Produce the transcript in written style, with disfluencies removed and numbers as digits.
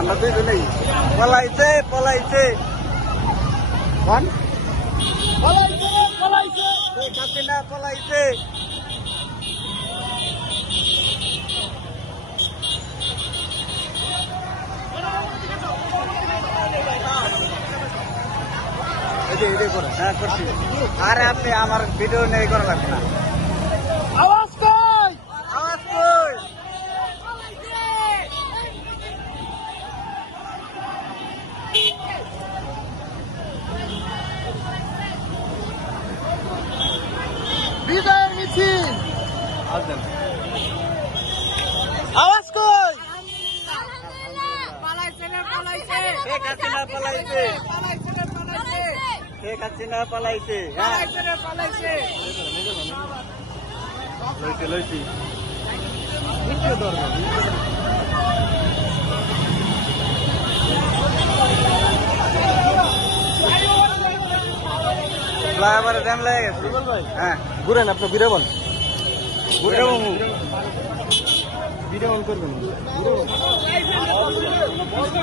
আমরা দুইজনেই পলাইছে পলাইছে কোন শেখ হাসিনা পলাইছে। হ্যাঁ করছি। আরে আপনি আমার ভিডিও নেই করা লাগবে না। আওয়াজ কই আওয়াজ কই বিজয়ের মিছিল আওয়াজ কই শেখ হাসিনা পালাইছে শেখ হাসিনা পালাইছে লইছি লইছি ফ্লাইওভারে জ্যাম লেগে গেছে। হ্যাঁ ঘুরেন আপনি ঘুরে বল ঘুরে ভিডিও অন করবেন।